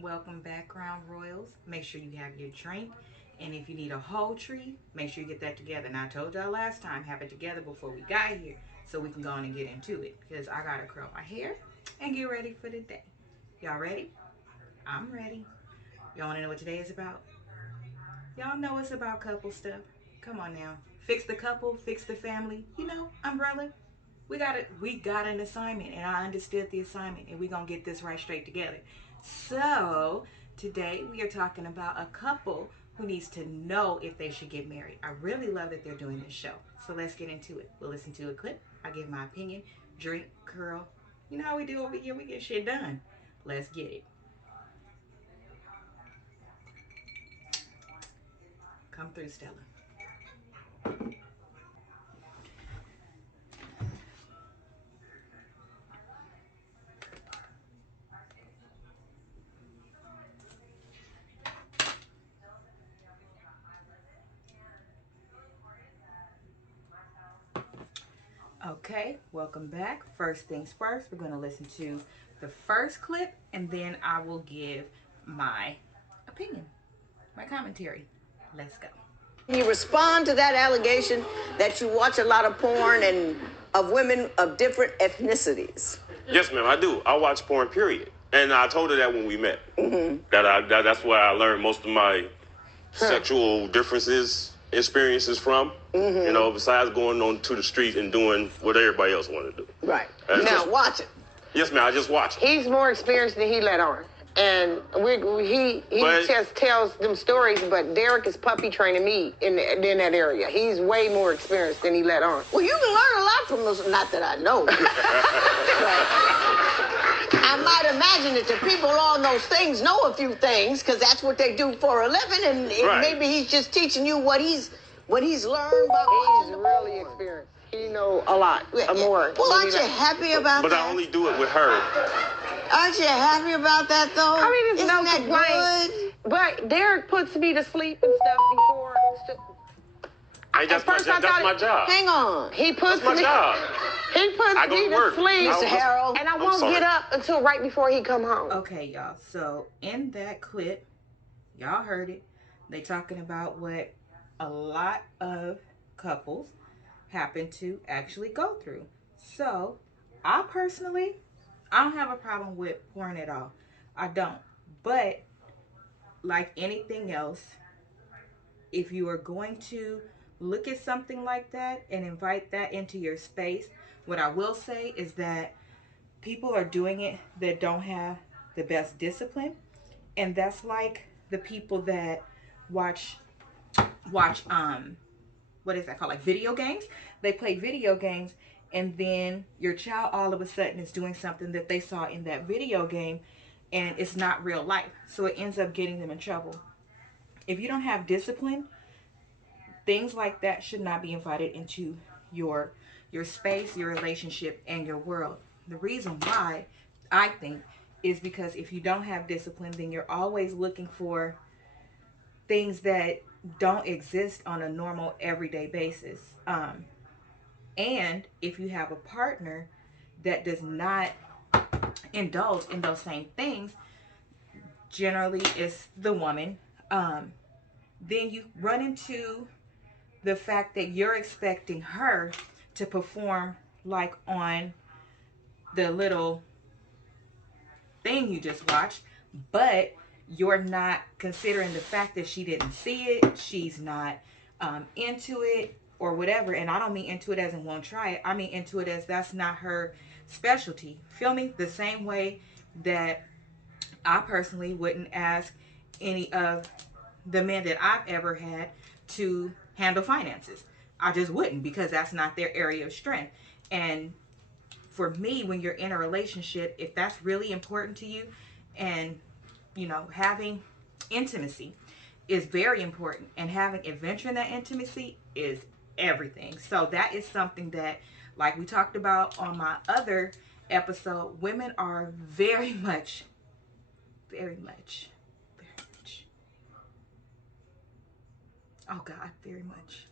Welcome back, Crown Royals. Make sure you have your drink. And if you need a whole tree, make sure you get that together. Now, I told y'all last time, have it together before we got here so we can go on and get into it. Because I got to curl my hair and get ready for the day. Y'all ready? I'm ready. Y'all want to know what today is about? Y'all know it's about couple stuff. Come on now. Fix the couple, fix the family. You know, umbrella. We got an assignment, and I understood the assignment, and we're gonna get this right straight together. So today we are talking about a couple who needs to know if they should get married. I really love that they're doing this show. So let's get into it. We'll listen to a clip. I give my opinion, drink, curl. You know how we do over here, we get shit done. Let's get it. Come through, Stella. Okay, welcome back. First things first, we're going to listen to the first clip, and then I will give my opinion, my commentary. Let's go. You respond to that allegation that you watch a lot of porn and of women of different ethnicities. Yes, ma'am, I do. I watch porn, period. And I told her that when we met. That's where I learned most of my sexual differences, experiences from. You know, besides going on to the street and doing what everybody else wanted to do. Right. Now, watch it. Yes, ma'am, I just watch it. He's more experienced than he let on. And he just tells them stories, but Derek is puppy training me in that area. He's way more experienced than he let on. Well, you can learn a lot from those. Not that I know. I might imagine that the people on those things know a few things because that's what they do for a living, and maybe he's just teaching you what he's learned about. He's really experienced. He know a lot more. Well, aren't you happy about that? But I only do it with her. Aren't you happy about that, though? I mean, it's Isn't no that complaint. good? But Derek puts me to sleep and stuff before. Hey, that's my job. Hang on. He puts That's my job. He puts I go me to to work. sleep, Mr. Harold. and I won't get up until right before he come home. Okay, y'all. So in that clip, y'all heard it. They talking about what a lot of couples happen to actually go through. So I personally, I don't have a problem with porn at all. I don't. But like anything else, if you are going to look at something like that and invite that into your space, what I will say is that people are doing it that don't have the best discipline. And that's like the people that watch what is that called, like video games. They play video games, and then your child all of a sudden is doing something that they saw in that video game, and it's not real life, so it ends up getting them in trouble. If you don't have discipline, things like that should not be invited into your space, your relationship, and your world. The reason why, I think, is because if you don't have discipline, then you're always looking for things that don't exist on a normal everyday basis. And if you have a partner that does not indulge in those same things, generally it's the woman, then you run into the fact that you're expecting her to perform like on the little thing you just watched, but you're not considering the fact that she didn't see it, she's not into it or whatever. And I don't mean into it as in won't try it, I mean into it as that's not her specialty. Feel me? The same way that I personally wouldn't ask any of the men that I've ever had to handle finances. I just wouldn't, because that's not their area of strength. And for me, when you're in a relationship, if that's really important to you, and you know, having intimacy is very important, and having adventure in that intimacy is everything. So that is something that, like we talked about on my other episode, women are very much oh God, very much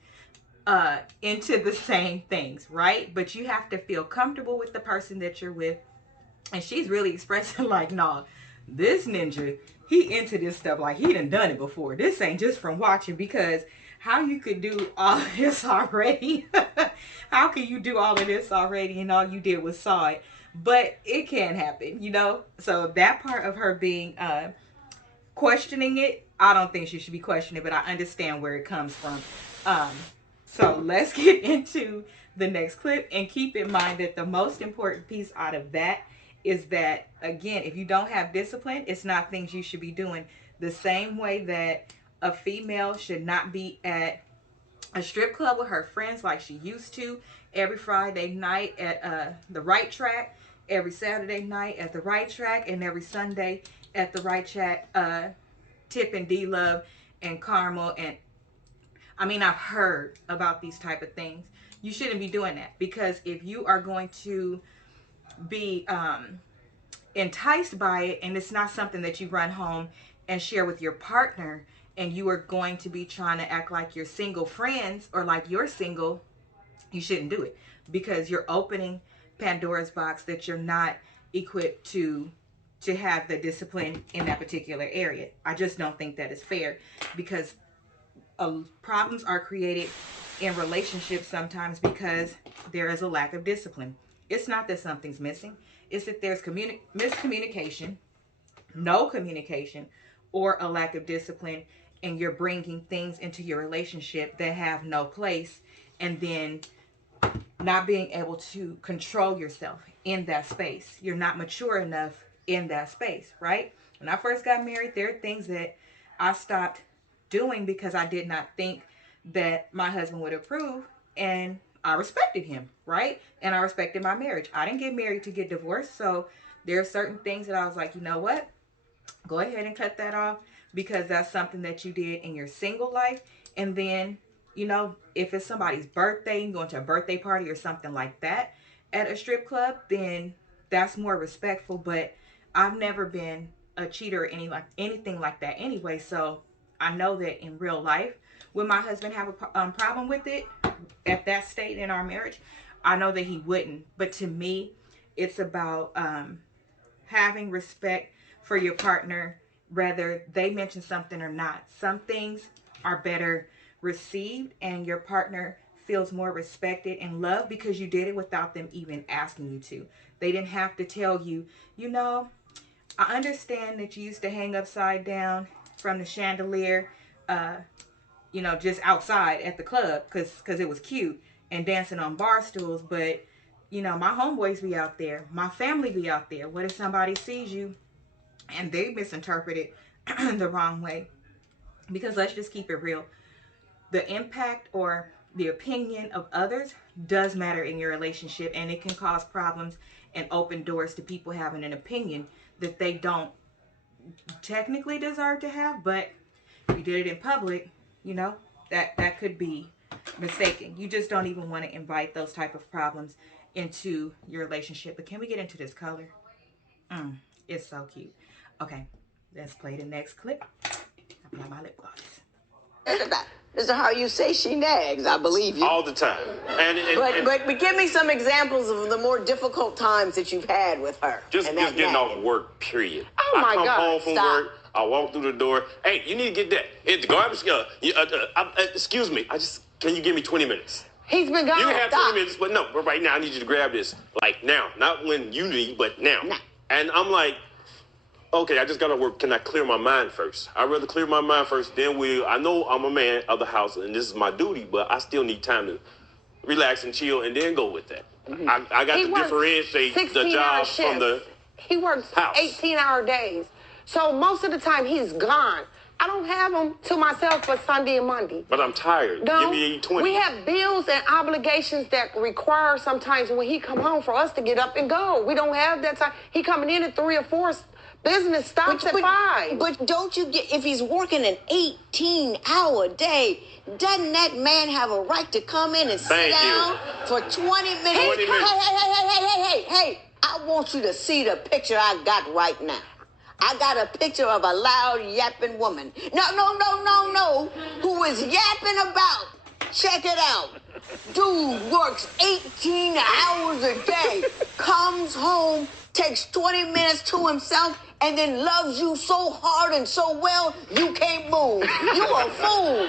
into the same things, right? But you have to feel comfortable with the person that you're with. And she's really expressing like, no, This ninja, he into this stuff like he done it before. This ain't just from watching, because how you could do all of this already? How can you do all of this already and all you did was saw it? But it can happen, you know? So that part of her being questioning it, I don't think she should be questioning it, but I understand where it comes from. Um, so let's get into the next clip, and keep in mind that the most important piece out of that is that, again, if you don't have discipline, it's not things you should be doing. The same way that a female should not be at a strip club with her friends like she used to every Friday night at the right track, every Saturday night at the right track, and every Sunday at the right track. Tip and D Love and Carmel, and I mean, I've heard about these type of things. You shouldn't be doing that, because if you are going to be enticed by it, and it's not something that you run home and share with your partner, and you are going to be trying to act like you're single friends or like you're single, you shouldn't do it, because you're opening Pandora's box that you're not equipped to have the discipline in that particular area. I just don't think that is fair, because problems are created in relationships sometimes because there is a lack of discipline. It's not that something's missing. It's that there's miscommunication, no communication, or a lack of discipline, and you're bringing things into your relationship that have no place, and then not being able to control yourself in that space. You're not mature enough in that space, right? When I first got married, there are things that I stopped doing because I did not think that my husband would approve, and I respected him, right? And I respected my marriage. I didn't get married to get divorced, so there are certain things that I was like, you know what? Go ahead and cut that off, because that's something that you did in your single life. And then, you know, if it's somebody's birthday, you going to a birthday party or something like that at a strip club, then that's more respectful. But I've never been a cheater or anything like that anyway. So I know that in real life, would my husband have a problem with it at that state in our marriage? I know that he wouldn't. But to me, it's about having respect for your partner, whether they mention something or not. Some things are better received, and your partner feels more respected and loved because you did it without them even asking you to. They didn't have to tell you, you know, I understand that you used to hang upside down from the chandelier, you know, just outside at the club because it was cute, and dancing on bar stools, but you know, my homeboys be out there, my family be out there. What if somebody sees you and they misinterpret it the wrong way? Because let's just keep it real. The impact or the opinion of others does matter in your relationship, and it can cause problems and open doors to people having an opinion that they don't technically deserve to have. But if you did it in public, you know, that could be mistaken. You just don't even want to invite those type of problems into your relationship. But can we get into this color? It's so cute. Okay, let's play the next clip. Apply my lip gloss. This is how you say she nags. I believe you. All the time. But give me some examples of the more difficult times that you've had with her. Just getting off work, period. Oh, my God. I come home from Stop. work. I walk through the door. Hey, you need to get that. It's garbage. Excuse me. Can you give me 20 minutes? He's been gone. You can have Stop. 20 minutes, but no. But right now, I need you to grab this. Like now. Not when you need, but now. Now. And I'm like, okay, I just got to work. Can I clear my mind first? I'd rather clear my mind first. Then I know I'm a man of the house, and this is my duty, but I still need time to relax and chill and then go with that. Mm-hmm. I got to differentiate the job from the He works house. 18-hour days. So most of the time he's gone. I don't have him to myself for Sunday and Monday. But I'm tired. No, Give me 20. we have bills and obligations that require sometimes when he come home for us to get up and go. We don't have that time. He coming in at 3 or 4. Business stops at 5. But don't you get, if he's working an 18-hour day, doesn't that man have a right to come in and sit down for 20 minutes? Hey, I want you to see the picture I got right now. I got a picture of a loud yapping woman. No, who is yapping about. Check it out. Dude works 18 hours a day, comes home, takes 20 minutes to himself, and then loves you so hard and so well, you can't move. You a fool.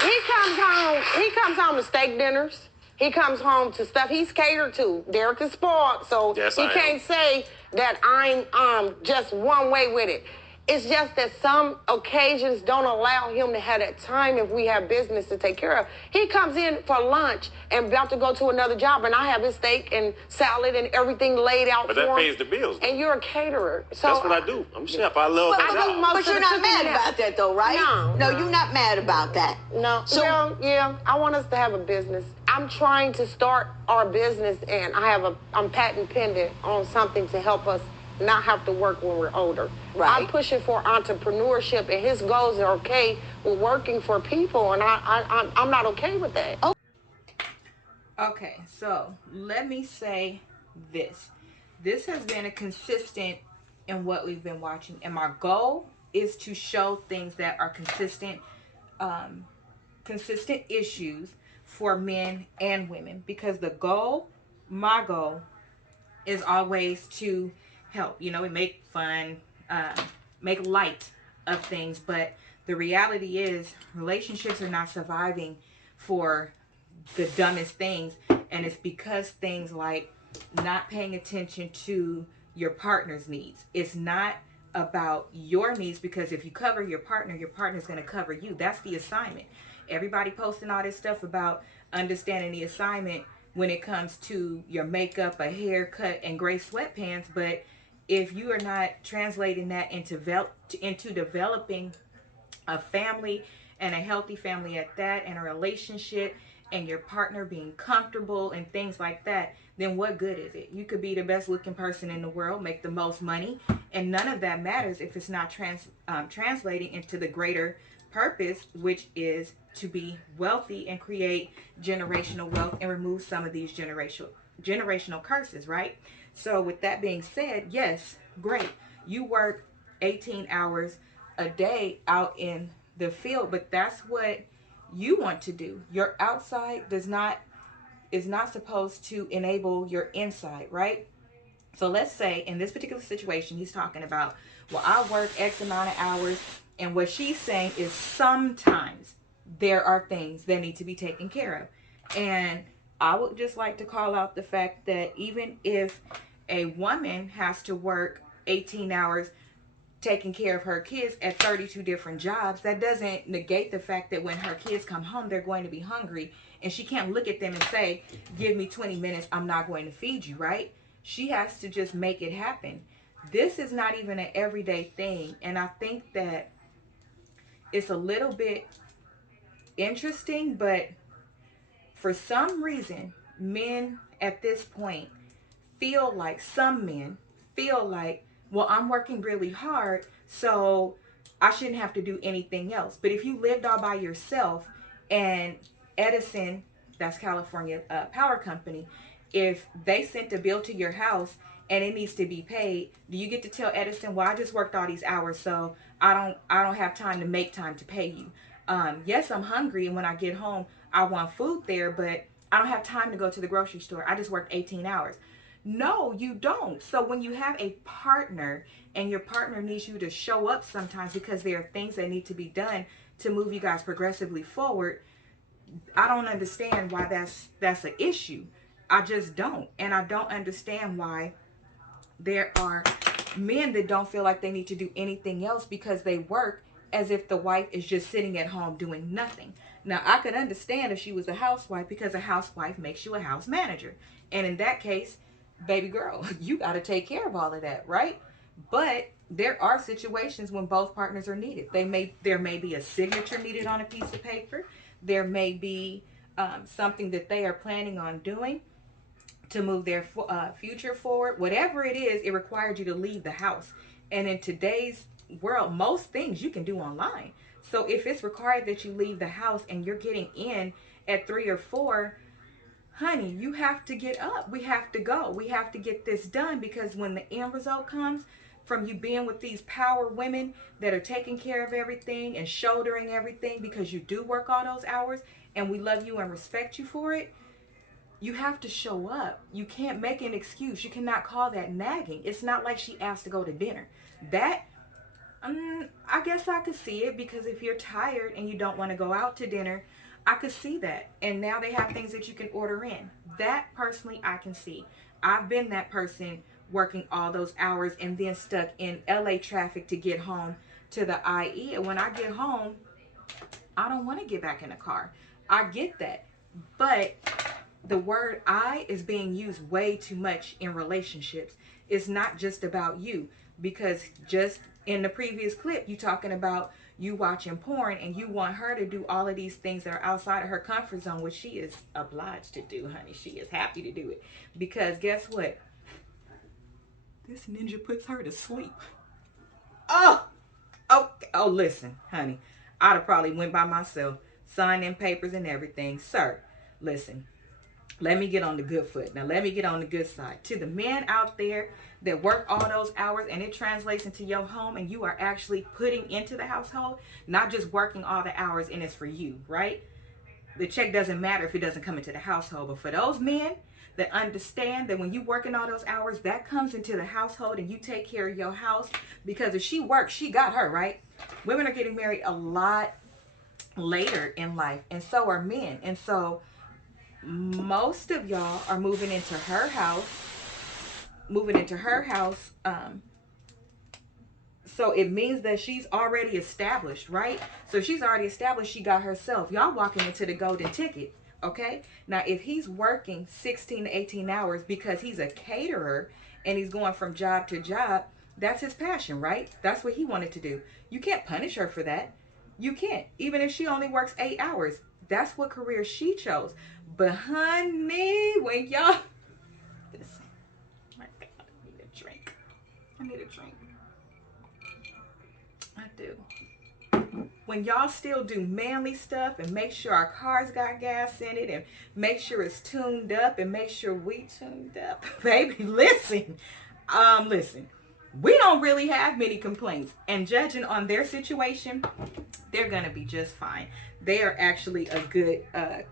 He comes home to steak dinners. He comes home to stuff he's catered to. Derek is spoiled, so Yes, he can't say that I'm just one way with it. It's just that some occasions don't allow him to have that time if we have business to take care of. He comes in for lunch and about to go to another job, and I have his steak and salad and everything laid out But for that him. pays the bills, though. And you're a caterer. So That's what I do. I'm chef. I love But, my I do job. most but of you're the not cooking mad now. about that, though, right? No. You're not mad about that. No. So- Well, yeah, I want us to have a business. I'm trying to start our business, and I'm patent pending on something to help us not have to work when we're older. Right. I'm pushing for entrepreneurship, and his goals are okay with working for people, and I'm not okay with that. Oh. Okay, so let me say this. This has been a consistent in what we've been watching, and my goal is to show things that are consistent issues for men and women, because my goal is always to help. We make fun, make light of things, but the reality is relationships are not surviving for the dumbest things, and it's because things like not paying attention to your partner's needs. It's not about your needs, because if you cover your partner's going to cover you. That's the assignment. Everybody posting all this stuff about understanding the assignment when it comes to your makeup, a haircut, and gray sweatpants, but if you are not translating that into developing a family, and a healthy family at that, and a relationship, and your partner being comfortable and things like that, then what good is it? You could be the best looking person in the world, make the most money, and none of that matters if it's not translating into the greater purpose, which is to be wealthy and create generational wealth and remove some of these generational curses, right? So with that being said, yes, great. You work 18 hours a day out in the field, but that's what you want to do. Your outside is not supposed to enable your inside, right? So let's say in this particular situation, he's talking about, well, I work X amount of hours, and what she's saying is sometimes there are things that need to be taken care of. And I would just like to call out the fact that even if a woman has to work 18 hours taking care of her kids at 32 different jobs, that doesn't negate the fact that when her kids come home, they're going to be hungry, and she can't look at them and say, give me 20 minutes, I'm not going to feed you, right? She has to just make it happen. This is not even an everyday thing, and I think that it's a little bit interesting, but for some reason, men at this point some men feel like, well, I'm working really hard, so I shouldn't have to do anything else. But if you lived all by yourself, and Edison, that's California Power Company, if they sent a bill to your house and it needs to be paid, do you get to tell Edison, well, I just worked all these hours, so I don't have time to make time to pay you? Yes, I'm hungry, and when I get home, I want food there, but I don't have time to go to the grocery store. I just worked 18 hours. No, you don't. So when you have a partner, and your partner needs you to show up sometimes because there are things that need to be done to move you guys progressively forward, I don't understand why that's an issue. I just don't. And I don't understand why there are men that don't feel like they need to do anything else because they work, as if the wife is just sitting at home doing nothing. Now, I could understand if she was a housewife, because a housewife makes you a house manager. And in that case, baby girl, you got to take care of all of that, right? But there are situations when both partners are needed. There may be a signature needed on a piece of paper. There may be something that they are planning on doing to move their future forward. Whatever it is, it required you to leave the house. And in today's world, most things you can do online. So if it's required that you leave the house and you're getting in at 3 or 4, honey, you have to get up. We have to go. We have to get this done, because when the end result comes from you being with these power women that are taking care of everything and shouldering everything because you do work all those hours, and we love you and respect you for it, you have to show up. You can't make an excuse. You cannot call that nagging. It's not like she asked to go to dinner. That, I guess I could see it, because if you're tired and you don't want to go out to dinner, I could see that. And now they have things that you can order in. That personally I can see. I've been that person working all those hours and then stuck in LA traffic to get home to the IE. And when I get home, I don't want to get back in the car. I get that. But the word I is being used way too much in relationships. It's not just about you, because just in the previous clip, you talking about you watching porn and you want her to do all of these things that are outside of her comfort zone, which she is obliged to do, honey. She is happy to do it, because guess what? This ninja puts her to sleep. Oh, oh, listen, honey. I'd have probably went by myself, signed in papers and everything. Sir, listen. Let me get on the good foot. Now, let me get on the good side. To the men out there that work all those hours and it translates into your home and you are actually putting into the household, not just working all the hours and it's for you, right? The check doesn't matter if it doesn't come into the household. But for those men that understand that when you working all those hours, that comes into the household and you take care of your house, because if she works, she got her, right? Women are getting married a lot later in life, and so are men. And so most of y'all are moving into her house, so it means that she's already established, right? So she's already established, she got herself. Y'all walking into the golden ticket, okay? Now, if he's working 16 to 18 hours because he's a caterer and he's going from job to job, that's his passion, right? That's what he wanted to do. You can't punish her for that. You can't. Even if she only works 8 hours, that's what career she chose. But honey, when y'all, listen, my God, I need a drink. I need a drink. I do. When y'all still do manly stuff and make sure our cars got gas in it and make sure it's tuned up and make sure we tuned up, baby, listen, we don't really have many complaints, and judging on their situation, they're gonna be just fine. They are actually a good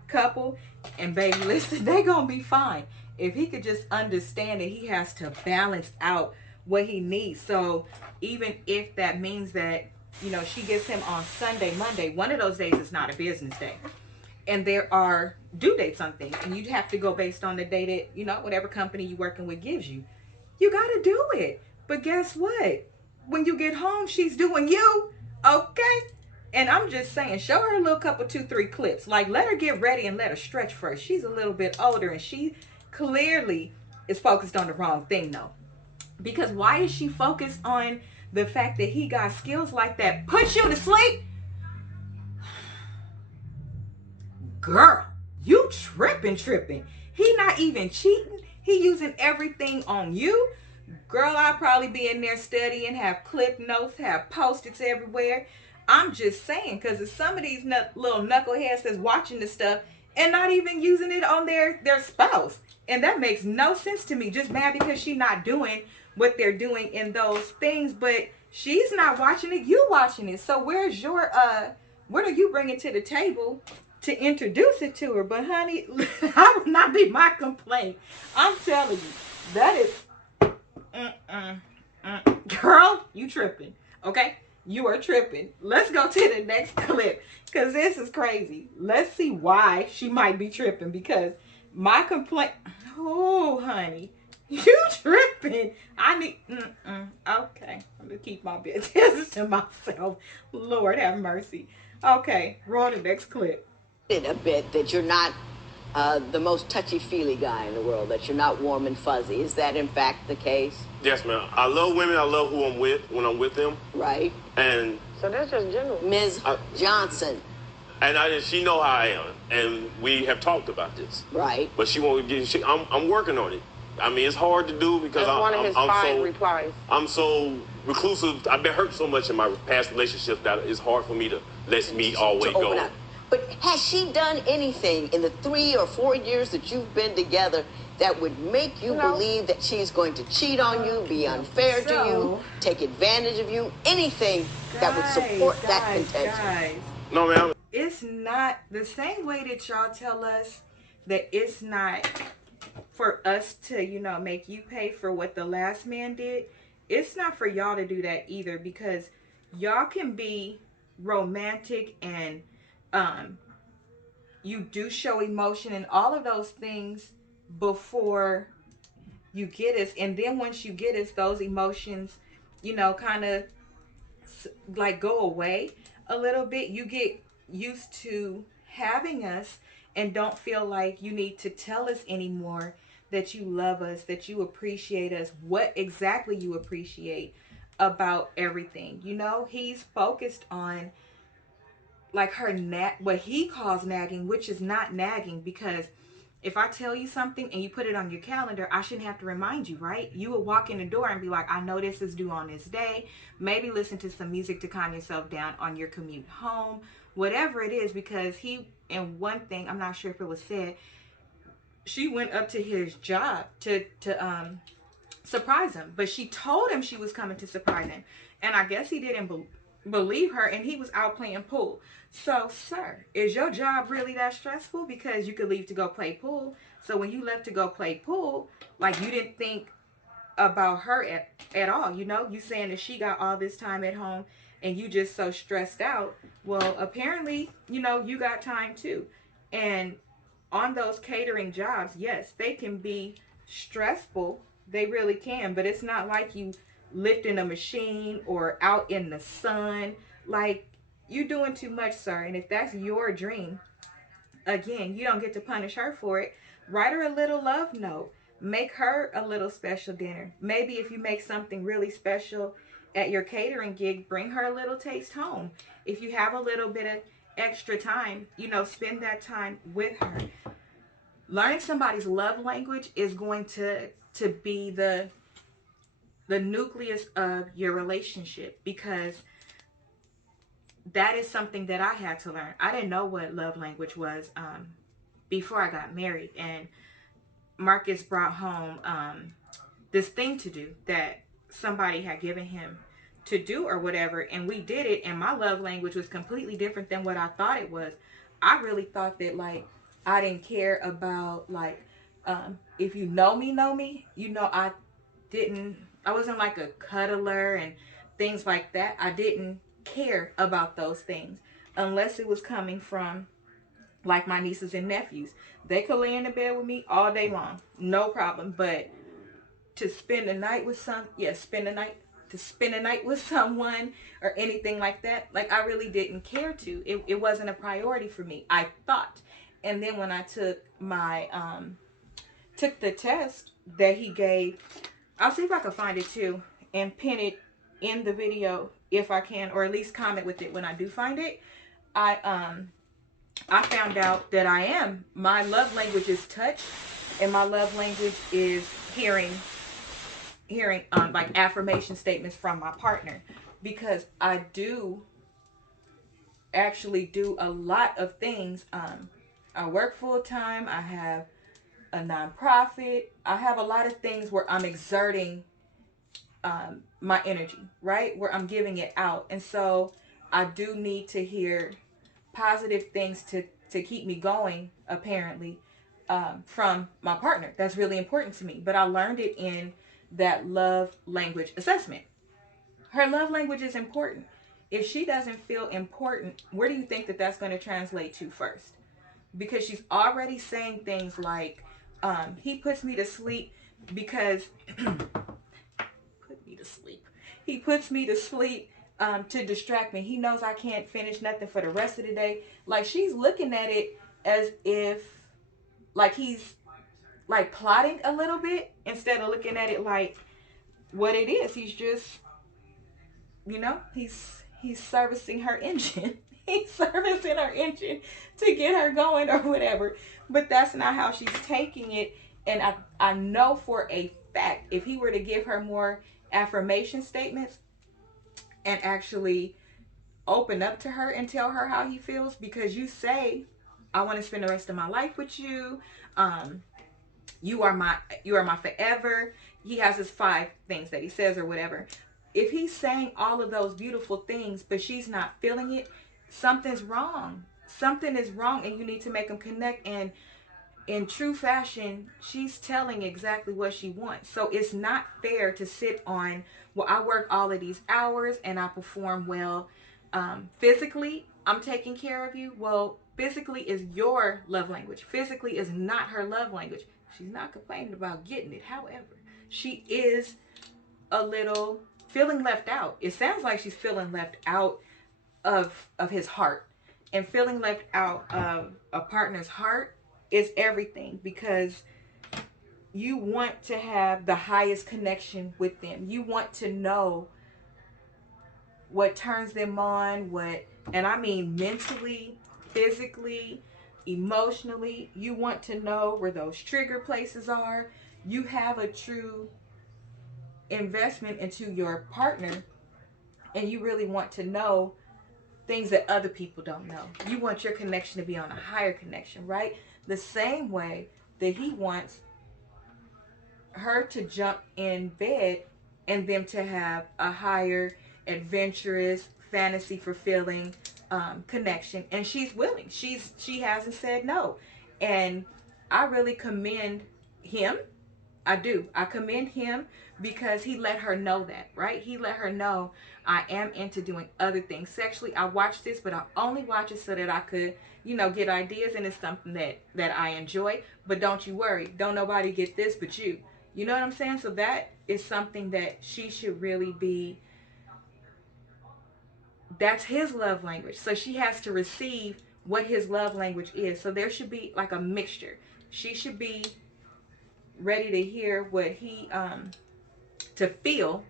couple, and baby, listen, they gonna be fine if he could just understand that he has to balance out what he needs. So even if that means that, you know, she gets him on Sunday, Monday, one of those days is not a business day, and there are due dates on things, and you have to go based on the day that, you know, whatever company you're working with gives you. You got to do it. But guess what? When you get home, she's doing you, okay? And I'm just saying, show her a little couple, 2, 3 clips. Like, let her get ready and let her stretch first. She's a little bit older, and she clearly is focused on the wrong thing, though. Because why is she focused on the fact that he got skills like that? Put you to sleep? Girl, you tripping. He not even cheating. He using everything on you. Girl, I'll probably be in there studying, have clip notes, have post-its everywhere. I'm just saying, because if some of these little knuckleheads that's watching this stuff and not even using it on their spouse. And that makes no sense to me. Just mad because she's not doing what they're doing in those things. But she's not watching it, you watching it. So where's your, what are you bringing to the table to introduce it to her? But honey, that would not be my complaint. I'm telling you, that is... Girl, you tripping, okay? You are tripping. Let's go to the next clip, because this is crazy. Let's see why she might be tripping, because my complaint... Oh, honey, you tripping. I need... Okay, I'm going to keep my business to myself. Lord have mercy. Okay, roll the next clip. A bit that you're not the most touchy-feely guy in the world, that you're not warm and fuzzy. Is that in fact the case? Yes, ma'am. I love women. I love who I'm with when I'm with them. Right. And So that's just general. Ms. Johnson. and she know how I am, and we have talked about this. Right. But she won't get. I'm working on it. I mean, it's hard to do because That's one of his fine replies. I'm so reclusive. I've been hurt so much in my past relationships that it's hard for me to let me always go. Up. But has she done anything in the 3 or 4 years that you've been together that would make you believe that she's going to cheat on you, be unfair to you, take advantage of you, anything that would support that contention? No, ma'am. It's not the same way that y'all tell us that it's not for us to, you know, make you pay for what the last man did. it's not for y'all to do that either, because y'all can be romantic and um you do show emotion and all of those things before you get us, and then once you get us, those emotions, kind of like go away a little bit. You get used to having us and don't feel like you need to tell us anymore that you love us, that you appreciate us, what exactly you appreciate about everything. He's focused on like what he calls nagging, which is not nagging, because if I tell you something and you put it on your calendar, I shouldn't have to remind you, right? You would walk in the door and be like, I know this is due on this day. Maybe listen to some music to calm yourself down on your commute home, whatever it is, because and one thing, I'm not sure if it was said, she went up to his job to surprise him, but she told him she was coming to surprise him, and I guess he didn't believe her, and he was out playing pool. So, sir, is your job really that stressful? Because you could leave to go play pool. So when you left to go play pool, like, you didn't think about her at all. You saying that she got all this time at home and you just so stressed out. Well, apparently, you got time too. And on those catering jobs, yes, they can be stressful. They really can, but it's not like you lifting a machine or out in the sun. Like, you doing too much, sir. And if that's your dream, again, you don't get to punish her for it. Write her a little love note. Make her a little special dinner. Maybe if you make something really special at your catering gig, bring her a little taste home. If you have a little bit of extra time, spend that time with her. Learning somebody's love language is going to be the nucleus of your relationship, because that is something that I had to learn. I didn't know what love language was before I got married, and Marcus brought home this thing to do that somebody had given him to do or whatever, and we did it, and my love language was completely different than what I thought it was. I really thought that, like, I didn't care about, like, if you know me, I wasn't like a cuddler and things like that. I didn't care about those things unless it was coming from, like, my nieces and nephews. They could lay in the bed with me all day long, no problem. But to spend the night with spend the night with someone or anything like that, like, I really didn't care to. It wasn't a priority for me, I thought. And then when I took the test that he gave, I'll see if I can find it too and pin it in the video if I can, or at least comment with it when I do find it. I found out that my love language is touch, and my love language is hearing like affirmation statements from my partner, because I do actually do a lot of things. I work full time. I have a nonprofit. I have a lot of things where I'm exerting my energy, right? Where I'm giving it out. And so I do need to hear positive things to keep me going, apparently, from my partner. That's really important to me. But I learned it in that love language assessment. Her love language is important. If she doesn't feel important, where do you think that that's going to translate to first? Because she's already saying things like, he puts me to sleep because put me to sleep. He puts me to sleep to distract me. He knows I can't finish nothing for the rest of the day. Like, she's looking at it as if, like, he's like plotting a little bit, instead of looking at it like what it is. He's just, he's servicing her engine. He's servicing her engine to get her going or whatever. But that's not how she's taking it. And I know for a fact, if he were to give her more affirmation statements and actually open up to her and tell her how he feels, because you say, I want to spend the rest of my life with you. You are my forever. He has his 5 things that he says or whatever. If he's saying all of those beautiful things, but she's not feeling it, something's wrong. Something is wrong, and you need to make them connect. And in true fashion, she's telling exactly what she wants. So it's not fair to sit on, well, I work all of these hours and I perform well physically. I'm taking care of you. Well, physically is your love language. Physically is not her love language. She's not complaining about getting it. However, she is a little feeling left out. It sounds like she's feeling left out of his heart, and feeling left out of a partner's heart is everything, because you want to have the highest connection with them. You want to know what turns them on, what, and I mean mentally, physically, emotionally. You want to know where those trigger places are. You have a true investment into your partner, and you really want to know things that other people don't know. You want your connection to be on a higher connection, right? The same way that he wants her to jump in bed and them to have a higher, adventurous, fantasy fulfilling connection. And she's willing. She hasn't said no. And I really commend him. I do. I commend him because he let her know that, right? He let her know I am into doing other things sexually. I watch this, but I only watch it so that I could, get ideas, and it's something that I enjoy. But don't you worry. Don't nobody get this but you. You know what I'm saying? So that is something that she should really be, that's his love language. So she has to receive what his love language is. So there should be like a mixture. She should be ready to hear what he to feel,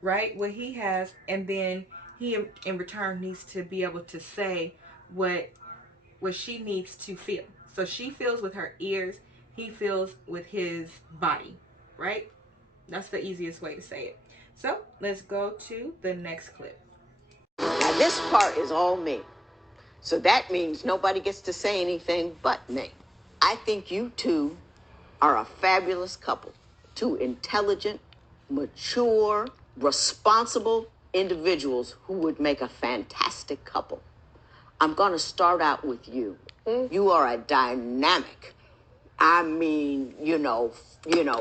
right, what he has, and then he in return needs to be able to say what she needs to feel. So she feels with her ears, he feels with his body, right? That's the easiest way to say it. So let's go to the next clip. Now, this part is all me. So that means nobody gets to say anything but me. I think you two are a fabulous couple. Two intelligent, mature, responsible individuals who would make a fantastic couple. I'm going to start out with you. You are a dynamic, I mean,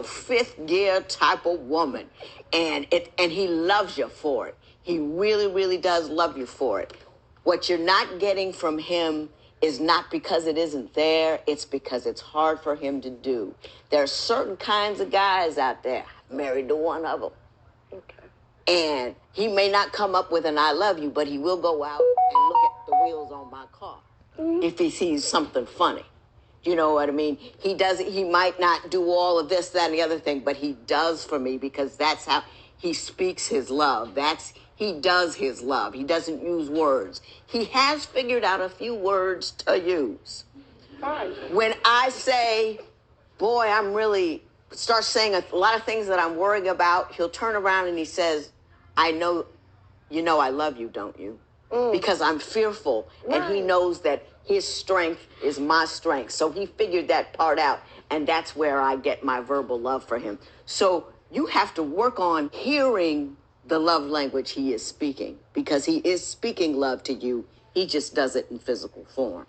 fifth gear type of woman. And he loves you for it. He really, really does love you for it. What you're not getting from him is not because it isn't there, it's because it's hard for him to do. There are certain kinds of guys out there. I'm married to one of them. Okay. And he may not come up with an I love you, but he will go out and look at the wheels on my car if he sees something funny. You know what I mean? He might not do all of this, that, and the other thing, but he does for me because that's how he speaks his love. He does his love. He doesn't use words. He has figured out a few words to use. Fine. When I say, boy, start saying a lot of things that I'm worrying about, he'll turn around and he says, I know I love you, don't you? Because I'm fearful, right. And he knows that his strength is my strength. So he figured that part out, and that's where I get my verbal love for him. So you have to work on hearing the love language he is speaking, because he is speaking love to you. He just does it in physical form.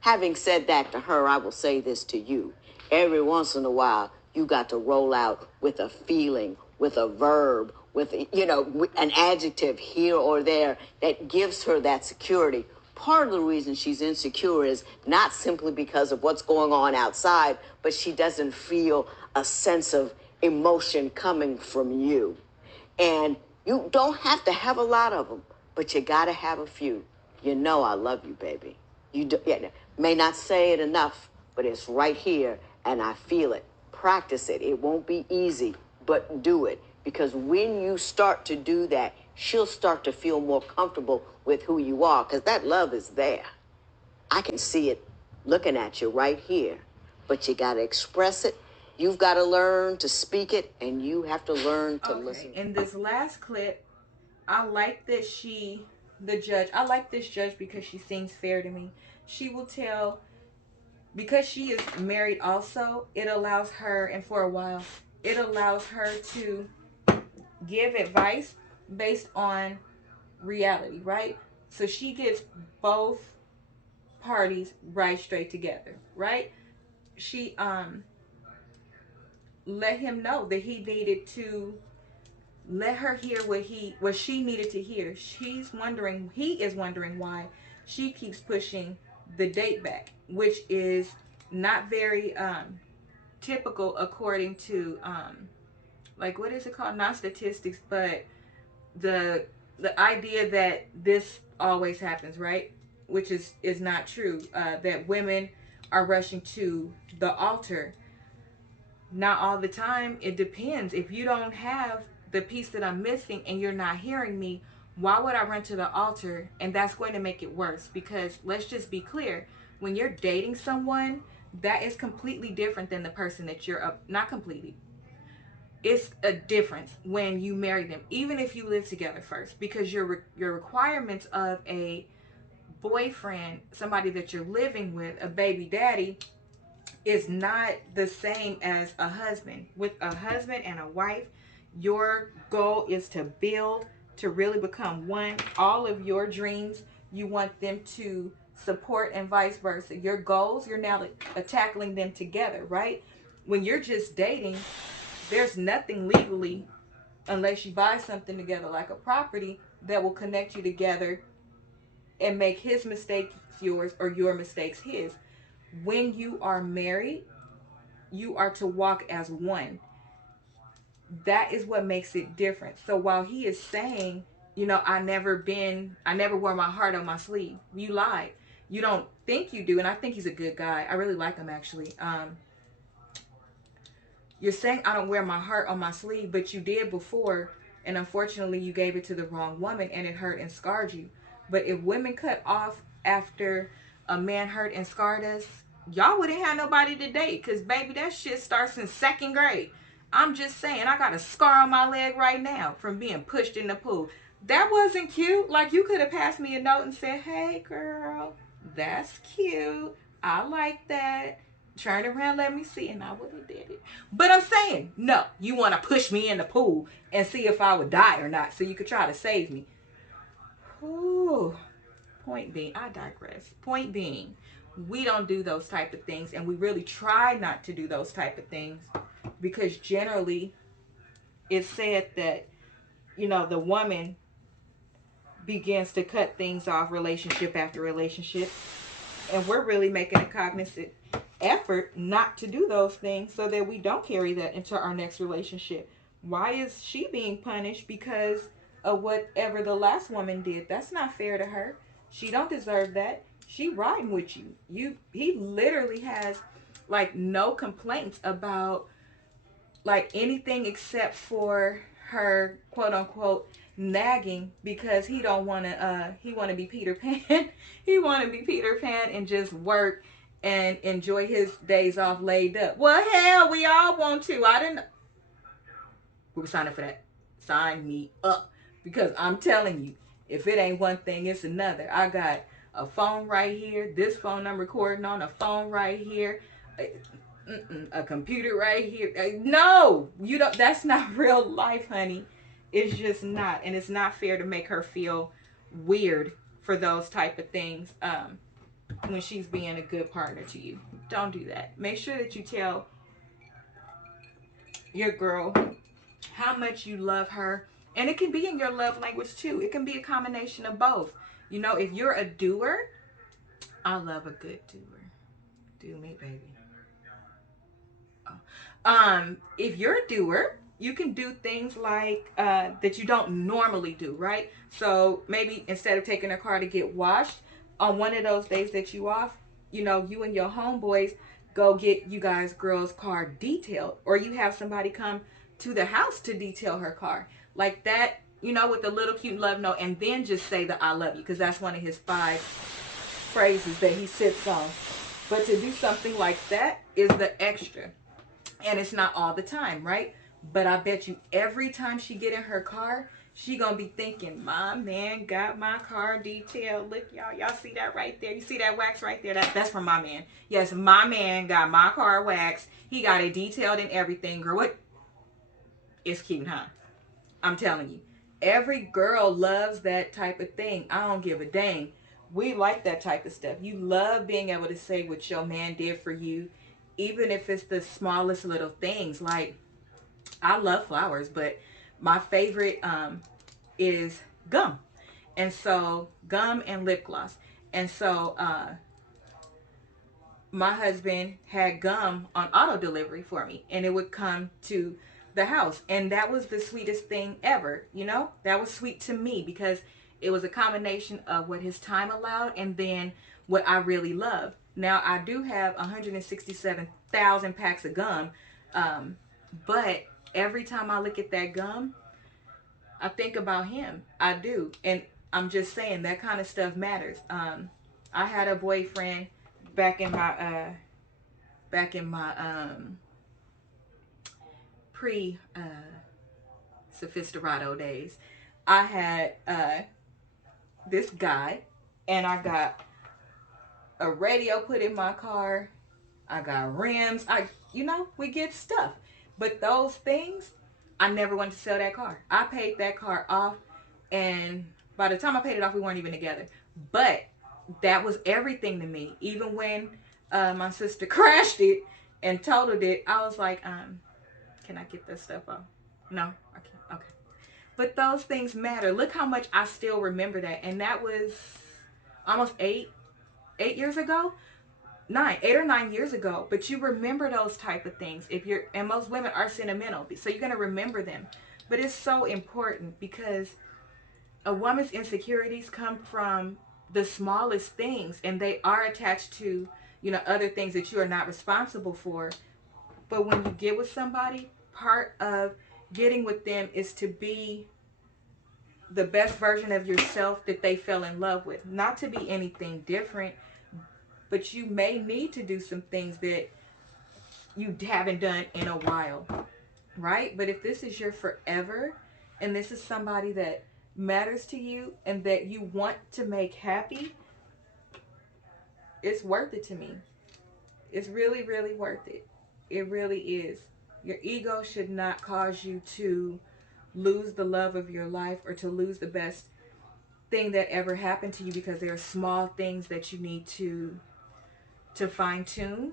Having said that to her, I will say this to you. Every once in a while, you got to roll out with a feeling, with a verb, with, an adjective here or there that gives her that security. Part of the reason she's insecure is not simply because of what's going on outside, but she doesn't feel a sense of emotion coming from you. And you don't have to have a lot of them, but you got to have a few. I love you, baby. May not say it enough, but it's right here, and I feel it. Practice it. It won't be easy, but do it. Because when you start to do that, she'll start to feel more comfortable with who you are, because that love is there. I can see it looking at you right here, but you got to express it. You've got to learn to speak it, and you have to learn to listen. In this last clip, I like that I like this judge because she seems fair to me. She will tell, because she is married also, it allows her, and for a while, it allows her to give advice based on reality, right? So she gets both parties right straight together, right? she let him know that he needed to let her hear what she needed to hear. He is wondering why she keeps pushing the date back, which is not very typical according to like, what is it called, not statistics, but the idea that this always happens, right? Which is not true. That women are rushing to the altar. Not all the time. It depends. If you don't have the piece that I'm missing and you're not hearing me, why would I run to the altar? And that's going to make it worse, because let's just be clear. When you're dating someone, that is completely different than the person that you're up. Not completely. It's a difference when you marry them, even if you live together first, because your requirements of a boyfriend, somebody that you're living with, a baby daddy, is not the same as a husband. With a husband and a wife, your goal is to build, to really become one. All of your dreams, you want them to support, and vice versa. Your goals, you're now tackling them together, right? When you're just dating, there's nothing legally, unless you buy something together like a property, that will connect you together and make his mistakes yours or your mistakes his. When you are married, you are to walk as one. That is what makes it different. So while he is saying, I never wore my heart on my sleeve, you lied. You don't think you do, and I think he's a good guy. I really like him, actually. You're saying I don't wear my heart on my sleeve, but you did before, and unfortunately you gave it to the wrong woman and it hurt and scarred you. But if women cut off after a man hurt and scarred us, y'all wouldn't have nobody to date, because baby, that shit starts in second grade. I'm just saying, I got a scar on my leg right now from being pushed in the pool. That wasn't cute. Like, you could have passed me a note and said, hey girl, that's cute, I like that, turn around, let me see, and I would have did it. But I'm saying, no, you want to push me in the pool and see if I would die or not, so you could try to save me. Ooh. Point being, I digress. Point being, we don't do those type of things, and we really try not to do those type of things, because generally it's said that, the woman begins to cut things off relationship after relationship, and we're really making a cognizant effort not to do those things so that we don't carry that into our next relationship. Why is she being punished because of whatever the last woman did? That's not fair to her. She don't deserve that. She riding with you. He literally has like no complaints about like anything except for her quote unquote nagging, because he want to be Peter Pan. He want to be Peter Pan and just work and enjoy his days off laid up. Well, hell, we all want to. I didn't. We were signing for that. Sign me up, because I'm telling you, if it ain't one thing, it's another. I got a phone right here. This phone I'm recording on, a phone right here. A computer right here. No, you don't. That's not real life, honey. It's just not, and it's not fair to make her feel weird for those type of things. When she's being a good partner to you, don't do that. Make sure that you tell your girl how much you love her, and it can be in your love language too. It can be a combination of both. If you're a doer, I love a good doer. Do me, baby. If you're a doer, you can do things like that you don't normally do, right? So maybe instead of taking a car to get washed, on one of those days that you off, you and your homeboys go get you guys girls car detailed, or you have somebody come to the house to detail her car like that, with a little cute love note, and then just say the I love you, because that's one of his 5 phrases that he sits on. But to do something like that is the extra. And it's not all the time, right? But I bet you every time she get in her car, she gonna be thinking, my man got my car detailed. Look, y'all see that right there? You see that wax right there? That's from my man. Yes, my man got my car waxed. He got it detailed and everything. Girl, what? It's cute, huh? I'm telling you. Every girl loves that type of thing. I don't give a dang. We like that type of stuff. You love being able to say what your man did for you, even if it's the smallest little things. Like, I love flowers, but my favorite is gum. And so, gum and lip gloss. And so, my husband had gum on auto delivery for me, and it would come to the house. And that was the sweetest thing ever. You know, that was sweet to me because it was a combination of what his time allowed and then what I really love. Now, I do have 167,000 packs of gum, but every time I look at that gum, I think about him. I do. And I'm just saying that kind of stuff matters. I had a boyfriend back in my pre sophisticado days. I had this guy, and I got a radio put in my car. I got rims. We get stuff. But those things, I never wanted to sell that car. I paid that car off, and by the time I paid it off, we weren't even together. But that was everything to me. Even when my sister crashed it and totaled it, I was like, can I get this stuff off? No, I can't. Okay. But those things matter. Look how much I still remember that. And that was almost 8 years ago. 8 or 9 years ago. But you remember those type of things. And most women are sentimental, so you're gonna remember them. But it's so important because a woman's insecurities come from the smallest things, and they are attached to, other things that you are not responsible for. But when you get with somebody, part of getting with them is to be the best version of yourself that they fell in love with. Not to be anything different, but you may need to do some things that you haven't done in a while, right? But if this is your forever, and this is somebody that matters to you and that you want to make happy, it's worth it to me. It's really, really worth it. It really is. Your ego should not cause you to lose the love of your life or to lose the best thing that ever happened to you because there are small things that you need to fine tune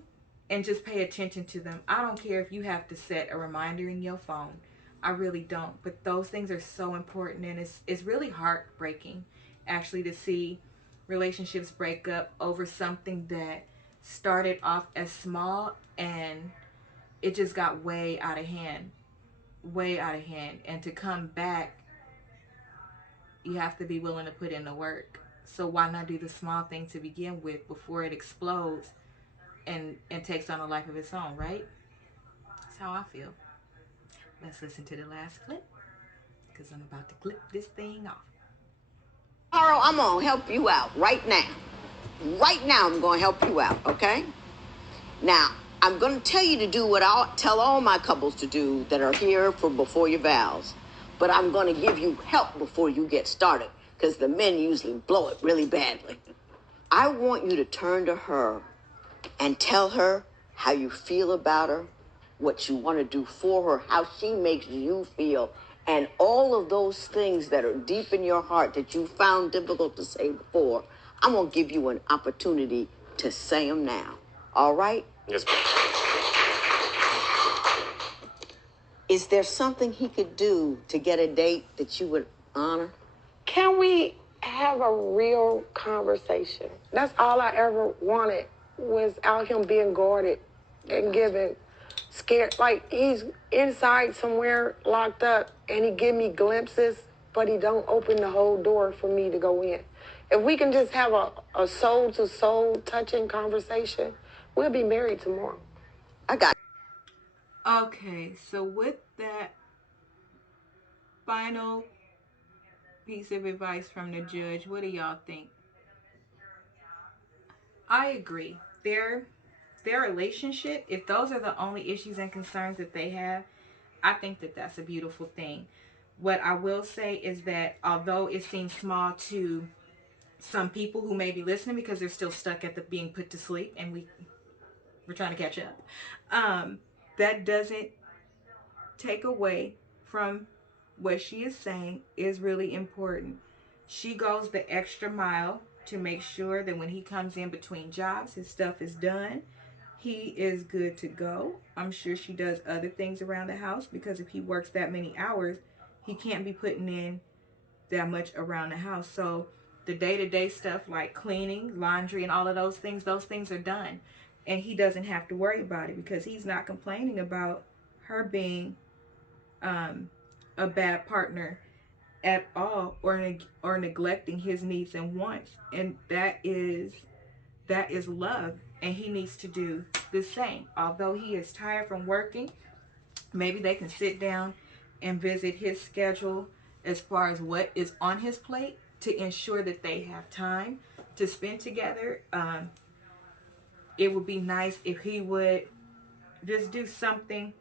and just pay attention to them. I don't care if you have to set a reminder in your phone. I really don't. But those things are so important, and it's really heartbreaking actually to see relationships break up over something that started off as small and it just got way out of hand. Way out of hand. And to come back, you have to be willing to put in the work. So why not do the small thing to begin with before it explodes and takes on a life of its own, right? That's how I feel. Let's listen to the last clip because I'm about to clip this thing off. Tomorrow, I'm going to help you out right now. Right now, I'm going to help you out, okay? Now, I'm going to tell you to do what I'll tell all my couples to do that are here for before your vows. But I'm going to give you help before you get started because the men usually blow it really badly. I want you to turn to her and tell her how you feel about her, what you want to do for her, how she makes you feel, and all of those things that are deep in your heart that you found difficult to say before. I'm going to give you an opportunity to say them now. All right? Yes, ma'am. Is there something he could do to get a date that you would honor? Can we have a real conversation? That's all I ever wanted was out him being guarded and given scared. Like he's inside somewhere locked up and he give me glimpses, but he don't open the whole door for me to go in. If we can just have a soul-to-soul touching conversation, we'll be married tomorrow. I got Okay, so with that final piece of advice from the judge, what do y'all think? I agree. Their relationship, if those are the only issues and concerns that they have, I think that that's a beautiful thing. What I will say is that although it seems small to some people who may be listening because they're still stuck at the being put to sleep and we're trying to catch up, that doesn't take away from what she is saying is really important. She goes the extra mile to make sure that when he comes in between jobs, his stuff is done he is good to go. I'm sure she does other things around the house, because if he works that many hours, he can't be putting in that much around the house. So the day-to-day stuff like cleaning, laundry, and all of those things are done. And he doesn't have to worry about it, because he's not complaining about her being um, a bad partner at all, or neglecting his needs and wants. And that is love, and he needs to do the same. Although he is tired from working, maybe they can sit down and visit his schedule as far as what is on his plate, to ensure that they have time to spend together. It would be nice if he would just do something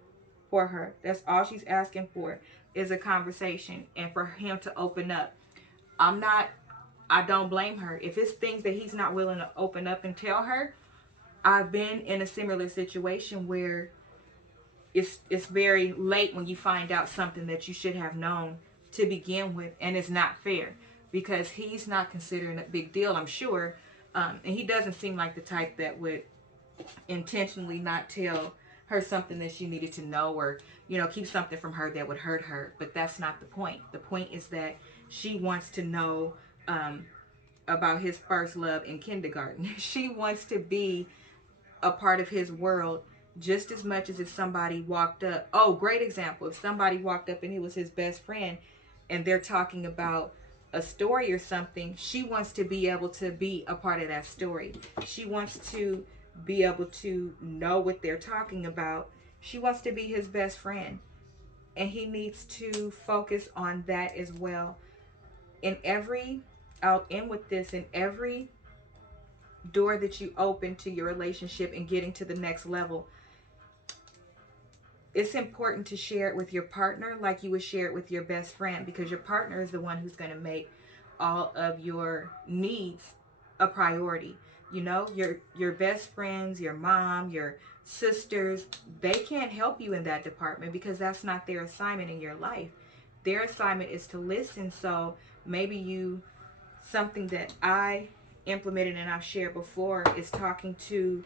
for her. That's all she's asking for, is a conversation, and for him to open up. I'm not I don't blame her. If it's things that he's not willing to open up and tell her, I've been in a similar situation where it's very late when you find out something that you should have known to begin with, and it's not fair, because he's not considering a big deal, I'm sure. And he doesn't seem like the type that would intentionally not tell her something that she needed to know, or keep something from her that would hurt her. But that's not the point. The point is that she wants to know about his first love in kindergarten. She wants to be a part of his world just as much as if somebody walked up. Oh, great example. If somebody walked up and he was his best friend, and they're talking about a story or something, she wants to be able to be a part of that story. She wants to be able to know what they're talking about. She wants to be his best friend. And he needs to focus on that as well. In every, I'll end with this, in every door that you open to your relationship and getting to the next level, it's important to share it with your partner like you would share it with your best friend, because your partner is the one who's going to make all of your needs a priority. Your best friends, your mom, your sisters, they can't help you in that department, because that's not their assignment in your life. Their assignment is to listen. So maybe something that I implemented and I've shared before is talking to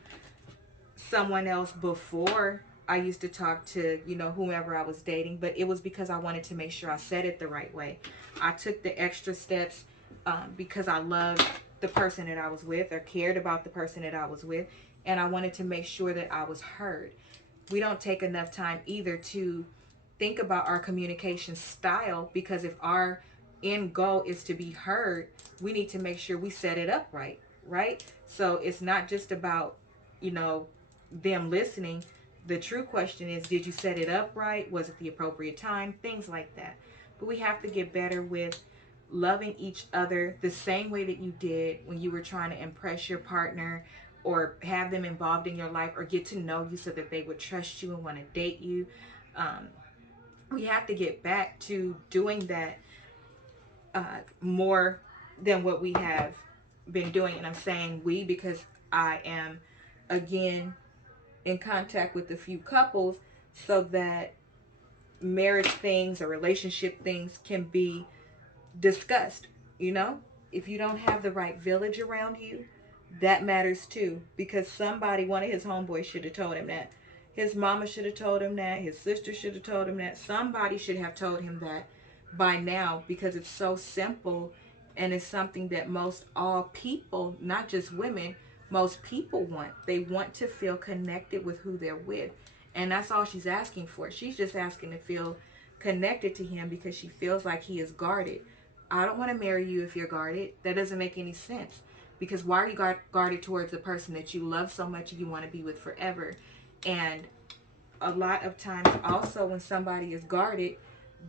someone else before I used to talk to, whomever I was dating, but it was because I wanted to make sure I said it the right way. I took the extra steps because I loved the person that I was with, or cared about the person that I was with, and I wanted to make sure that I was heard. We don't take enough time either to think about our communication style, because if our end goal is to be heard, we need to make sure we set it up right, right? So it's not just about, you know, them listening. The true question is, did you set it up right? Was it the appropriate time? Things like that. But we have to get better with loving each other the same way that you did when you were trying to impress your partner, or have them involved in your life, or get to know you so that they would trust you and want to date you. Um, we have to get back to doing that more than what we have been doing. And I'm saying we because I am, again, in contact with a few couples, so that marriage things or relationship things can be discussed. You know, if you don't have the right village around you, that matters too, because somebody, one of his homeboys, should have told him that. His mama should have told him that. His sister should have told him that. Somebody should have told him that by now, because it's so simple, and it's something that most all people, not just women, most people want. They want to feel connected with who they're with. And that's all she's asking for. She's just asking to feel connected to him because she feels like he is guarded. I don't want to marry you if you're guarded. That doesn't make any sense. Because why are you guarded towards the person that you love so much and you want to be with forever? And a lot of times also, when somebody is guarded,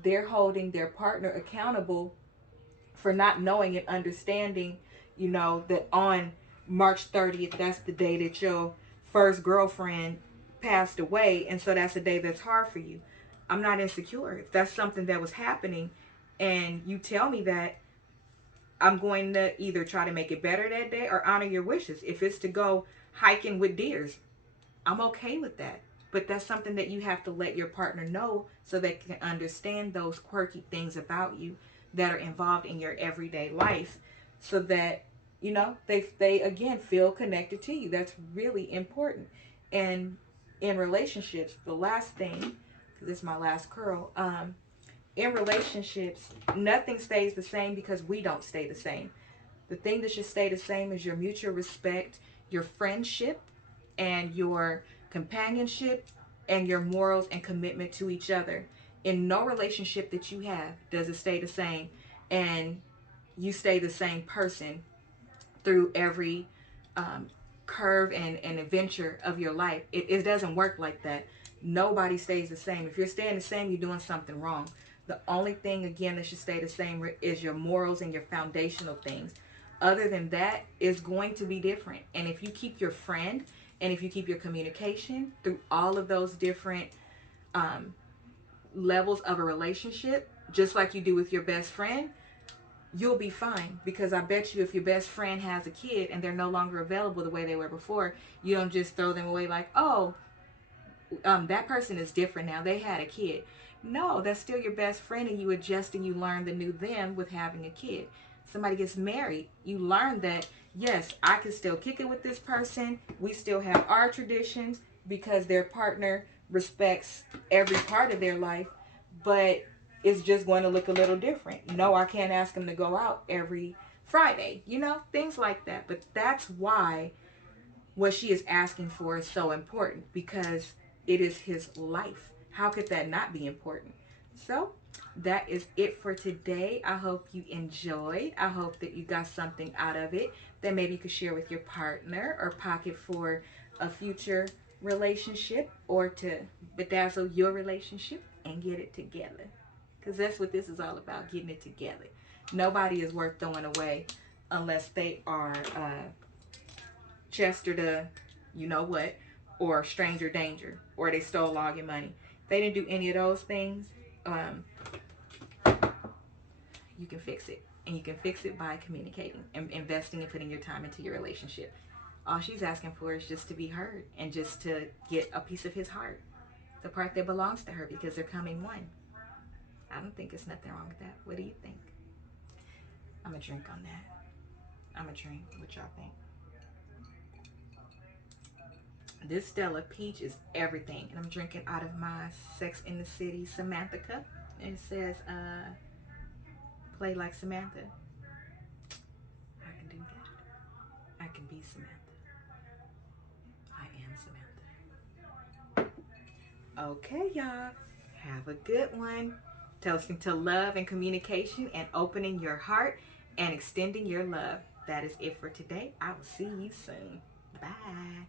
they're holding their partner accountable for not knowing and understanding, that on March 30th, that's the day that your first girlfriend passed away. And so that's a day that's hard for you. I'm not insecure. If that's something that was happening and you tell me that, I'm going to either try to make it better that day or honor your wishes. If it's to go hiking with deers, I'm okay with that. But that's something that you have to let your partner know, so they can understand those quirky things about you that are involved in your everyday life, so that, they again feel connected to you. That's really important. And in relationships, the last thing, because this is my last curl, in relationships, nothing stays the same because we don't stay the same. The thing that should stay the same is your mutual respect, your friendship, and your companionship, and your morals and commitment to each other. In no relationship that you have does it stay the same, and you stay the same person through every um, curve and adventure of your life. It doesn't work like that. Nobody stays the same. If you're staying the same, you're doing something wrong. The only thing, again, that should stay the same is your morals and your foundational things. Other than that, it's going to be different. And if you keep your friend and if you keep your communication through all of those different um, levels of a relationship, just like you do with your best friend, you'll be fine. Because I bet you if your best friend has a kid and they're no longer available the way they were before, you don't just throw them away like, oh, that person is different now. They had a kid. No, that's still your best friend, and you adjust and you learn the new them with having a kid. Somebody gets married, you learn that, yes, I can still kick it with this person. We still have our traditions because their partner respects every part of their life, but it's just going to look a little different. No, I can't ask him to go out every Friday, things like that. But that's why what she is asking for is so important, because it is his life. How could that not be important? So that is it for today. I hope you enjoyed. I hope that you got something out of it that maybe you could share with your partner or pocket for a future relationship, or to bedazzle your relationship and get it together. Because that's what this is all about, getting it together. Nobody is worth throwing away unless they are Chester the you know what, or stranger danger, or they stole all your money. If they didn't do any of those things, um, you can fix it. And you can fix it by communicating and investing and putting your time into your relationship. All she's asking for is just to be heard and just to get a piece of his heart, the part that belongs to her, because they're coming one. I don't think there's nothing wrong with that. What do you think? I'm going to drink on that. I'm going to drink. What y'all think? This Stella Peach is everything. And I'm drinking out of my Sex in the City Samantha cup. And it says, play like Samantha. I can do that. I can be Samantha. I am Samantha. Okay, y'all. Have a good one. Toasting to love and communication and opening your heart and extending your love. That is it for today. I will see you soon. Bye.